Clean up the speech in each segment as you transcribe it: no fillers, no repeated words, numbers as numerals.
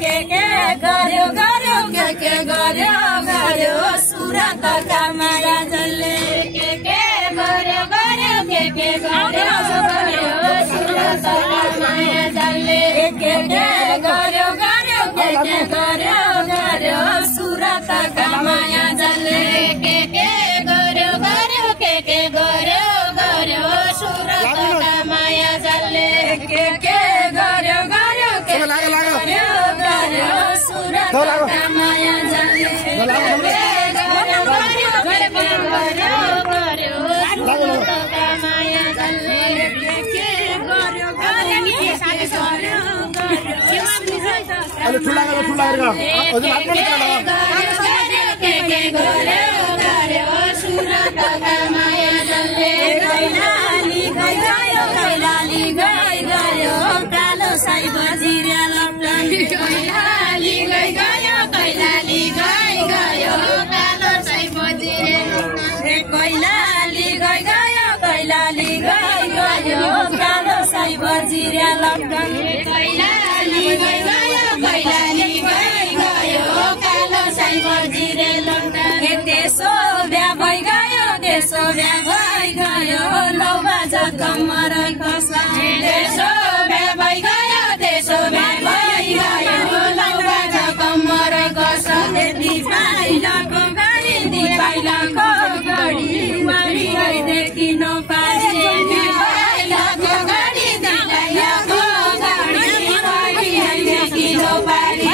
के गर्यो गर्यो के गर्यो गर्यो सुरतका माया जसले के गर्यो गर्यो के गर्यो गर्यो सुरतका माया जसले के गर्यो गर्यो के गर्यो गर्यो सुरतका माया जसले के गर्यो गर्यो के गर्यो गर्यो सुरतका माया जसले के गर्यो गर्यो के गर्यो गर्यो सुरतका माया जसले गर्यो गर्यो के गर्यो गर्यो सुरतका माया जसले के गर्यो गर्यो अरे ठुला गरेर हजुर आफ्नो कैलाली गयो कालो साई बजिरा लम्डन कैलाली गयो कालो साई बजिरा कैलाली गयो कालो साई बजिरा लम्डन कैलाली गयो कालो साई बजिरा लम्डन देशो ब्या भइ गयो लौ बाजा कमर खसा देशो ब्या भइ गयो लौ बाजा कमर खसा दिपाइलाको गाडी मारी देखि नपारी दिपाइलाको गाडी देखि नपारी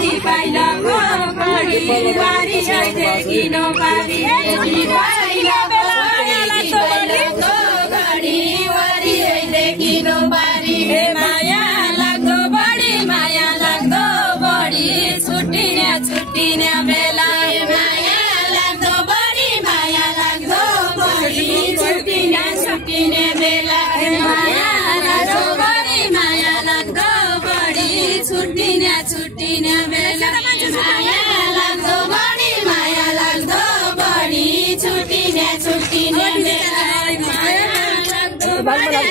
दिपाइलाको गाडी बारी देखि नपारी माया लाग्दो बढी छुट्टिने बेला माया लाग्दो बढी छुट्टिने बेला माया लाग्दो बढी छुट्टिने बेला माया लाग्दो बढी छुट्टिने बेला माया लाग्दो बढी